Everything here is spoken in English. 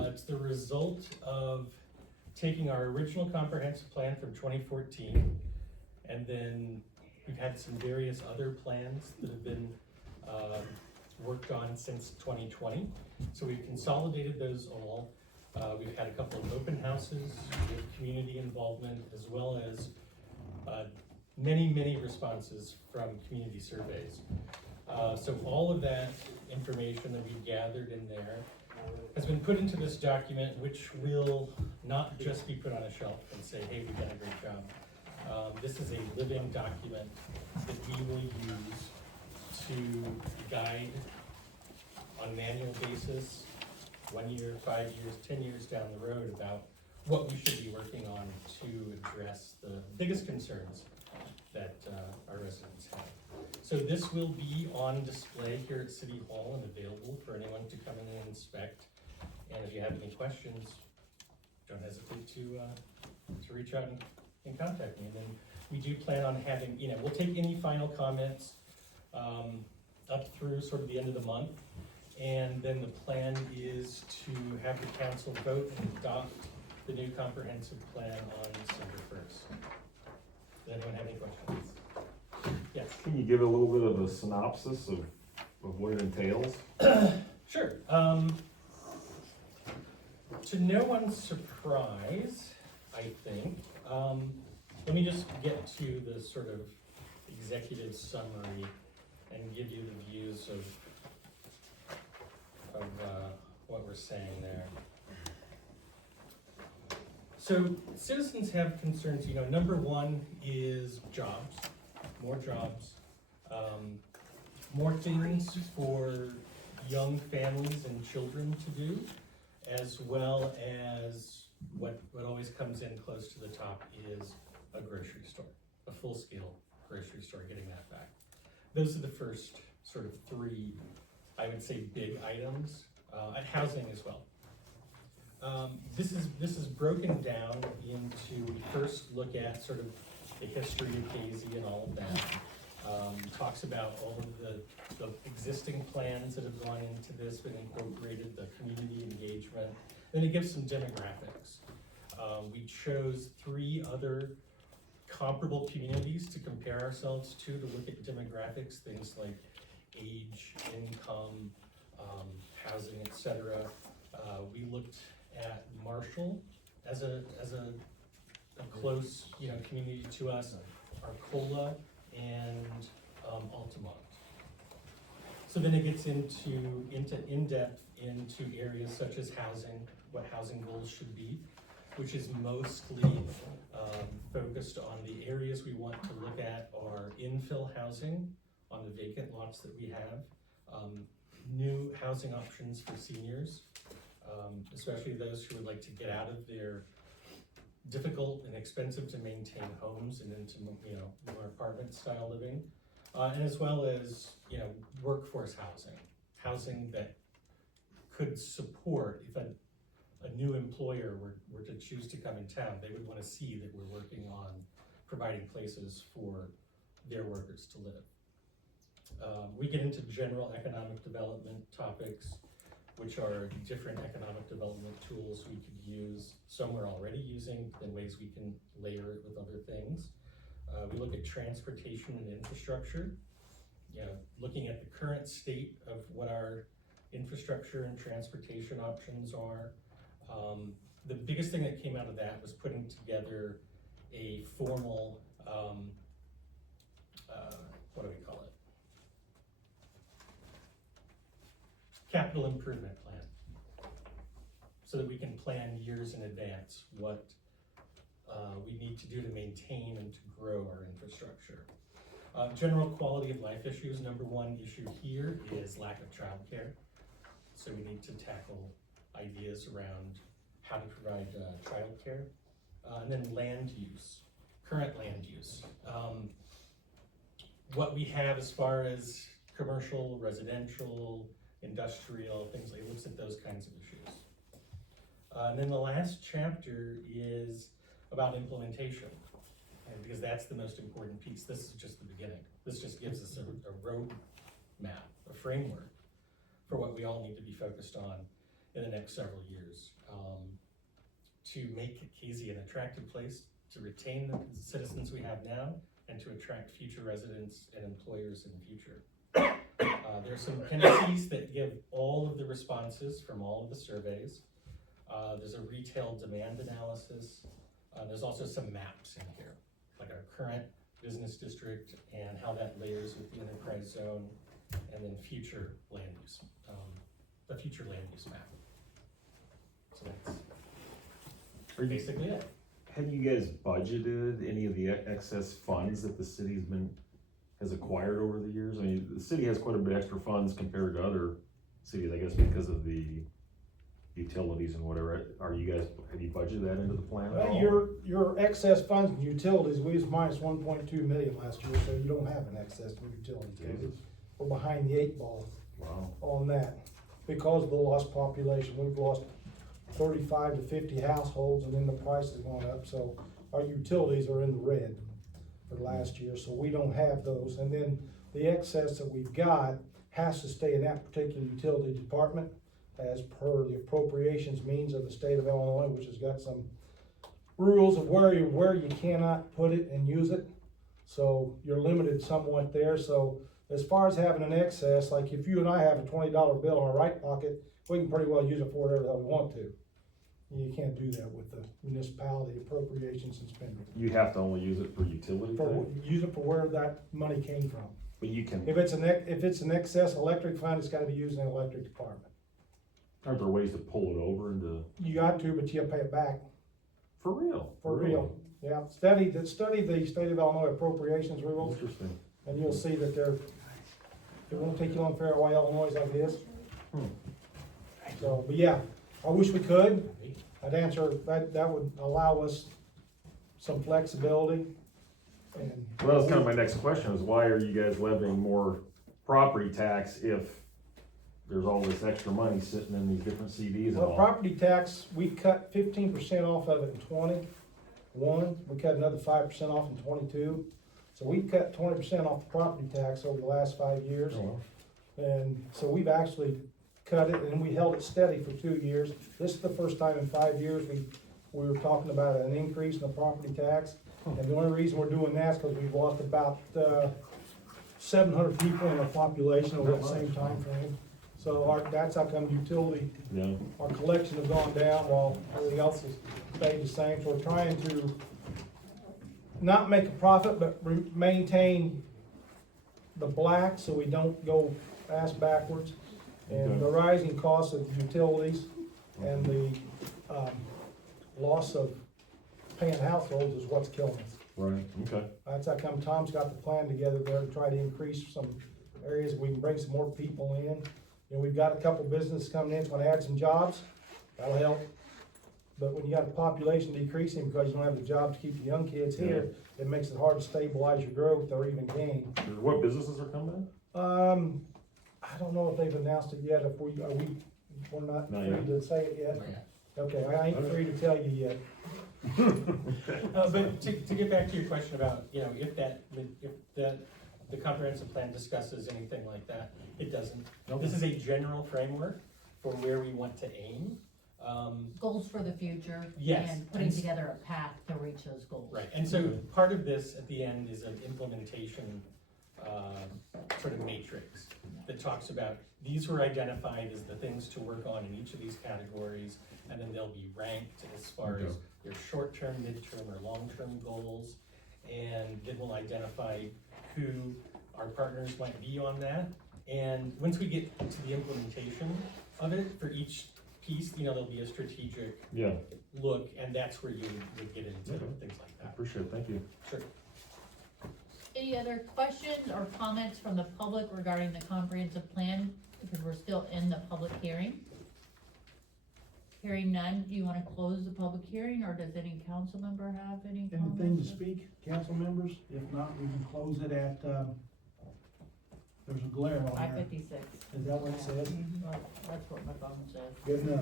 It's the result of taking our original comprehensive plan from 2014, and then we've had some various other plans that have been worked on since 2020. So we've consolidated those all. We've had a couple of open houses with community involvement, as well as many responses from community surveys. So all of that information that we've gathered in there has been put into this document, which will not just be put on a shelf and say, hey, we've done a great job. This is a living document that we will use to guide on an annual basis, 1 year, 5 years, 10 years down the road, about what we should be working on to address the biggest concerns that our residents have. So this will be on display here at City Hall and available for anyone to come in and inspect. And if you have any questions, don't hesitate to reach out and contact me. And then we do plan on having, we'll take any final comments up through sort of the end of the month. And then the plan is to have the council vote and adopt the new comprehensive plan on December 1st. Does anyone have any questions? Yes. Can you give a little bit of a synopsis of what it entails? Sure. To no one's surprise, I think, let me just get to the sort of executive summary and give you the views of what we're saying there. So citizens have concerns, number one is jobs, more things for young families and children to do, as well as what always comes in close to the top is a grocery store, a full-scale grocery store, getting that back. Those are the first sort of three, I would say, big items, and housing as well. This is broken down into, we first look at sort of the history of Casey and all of that. Talks about all of the existing plans that have gone into this, been incorporated, the community engagement. Then it gives some demographics. We chose 3 other comparable communities to compare ourselves to look at demographics, things like age, income, housing, etc. We looked at Marshall as a close community to us, Arcola, and Altamont. So then it gets into in-depth into areas such as housing, what housing goals should be, which is mostly focused on the areas we want to look at are infill housing on the vacant lots that we have, new housing options for seniors, especially those who would like to get out of their difficult and expensive to maintain homes and into more apartment style living, and as well as workforce housing that could support, if a new employer were to choose to come in town, they would want to see that we're working on providing places for their workers to live. We get into general economic development topics, which are different economic development tools we could use. Some we're already using, and ways we can layer it with other things. We look at transportation and infrastructure, looking at the current state of what our infrastructure and transportation options are. The biggest thing that came out of that was putting together a formal, what do we call it? Capital improvement plan, so that we can plan years in advance what we need to do to maintain and to grow our infrastructure. General quality of life issues, number one issue here is lack of childcare. So we need to tackle ideas around how to provide childcare. And then land use, current land use. What we have as far as commercial, residential, industrial, things like, it looks at those kinds of issues. And then the last chapter is about implementation, and because that's the most important piece. This is just the beginning. This just gives us a road map, a framework for what we all need to be focused on in the next several years, to make Casey an attractive place to retain the citizens we have now and to attract future residents and employers in the future. There's some appendices that give all of the responses from all of the surveys. There's a retail demand analysis. There's also some maps in here, like our current business district and how that layers with the enterprise zone, and then future land use, the future land use map. So that's basically it. Have you guys budgeted any of the excess funds that the has acquired over the years? I mean, the city has quite a bit extra funds compared to other cities, I guess, because of the utilities and whatever. Have you budgeted that into the plan at all? Your excess funds and utilities, we was minus 1.2 million last year, so you don't have an excess for utilities. Jesus. We're behind the 8 ball Wow. on that because of the lost population. We've lost 35 to 50 households, and then the price has gone up, so our utilities are in the red for last year, so we don't have those. And then the excess that we've got has to stay in that particular utility department as per the appropriations means of the state of Illinois, which has got some rules of where you cannot put it and use it. So you're limited somewhat there. So as far as having an excess, like if you and I have a $20 bill in our right pocket, we can pretty well use it for whatever the hell we want to. You can't do that with the municipality appropriations and spending. You have to only use it for utility Use it for where that money came from. but you can, If it's an excess electric fund, it's gotta be used in the electric department. aren't there ways to pull it over into, You got to, but you'll pay it back. for real? For real. Yeah, study the state of Illinois appropriations rules, Interesting. and you'll see that it won't take you long to figure out why Illinois is like this. So, but yeah, I wish we could. I'd answer, that would allow us some flexibility and. Well, that's kind of my next question, is why are you guys levying more property tax if there's all this extra money sitting in these different CDs and Well, all? property tax, we cut 15% off of it in 21, we cut another 5% off in 22. So we cut 20% off the property tax over the last 5 years. Oh, And so we've actually cut it, and we held it steady for 2 years. This is the first time in 5 years we were talking about an increase in the property tax. And the only reason we're doing that is because we've lost about 700 people in our population over that same time frame. So that's how come utility, Yeah, our collection has gone down while everything else has stayed the same. So we're trying to not make a profit, but maintain the black so we don't go ass backwards. And the rising cost of utilities and the loss of paying households is what's killing us. right, okay. That's how come Tom's got the plan together there to try to increase some areas, we can bring some more people in. You know, we've got a couple businesses coming in, it's gonna add some jobs, that'll help. But when you got the population decreasing because you don't have the jobs to keep the young kids here, it makes it hard to stabilize your growth or even gain. What businesses are coming in? I don't know if they've announced it yet, we're not Not free yet. to say it yet. Okay, I ain't free to tell you yet. But to get back to your question about, you know, if the comprehensive plan discusses anything like that, it doesn't. This is a general framework for where we want to aim. Goals for the future. Yes. And putting together a path to reach those goals. Right, and so part of this at the end is an implementation sort of matrix that talks about, these were identified as the things to work on in each of these categories, and then they'll be ranked as far as your short-term, mid-term, or long-term goals. And then we'll identify who our partners might be on that. And once we get to the implementation of it, for each piece, you know, there'll be a strategic Yeah, look, and that's where you would get into things like I that. appreciate it, thank you. Sure. Any other questions or comments from the public regarding the comprehensive plan? Because we're still in the public hearing. Hearing none, do you wanna close the public hearing, or does any council member have any comments? Anything to speak, council members? If not, we can close it at, there's a glare on there. 5:56. Is that what it says? That's what my phone says. Good enough.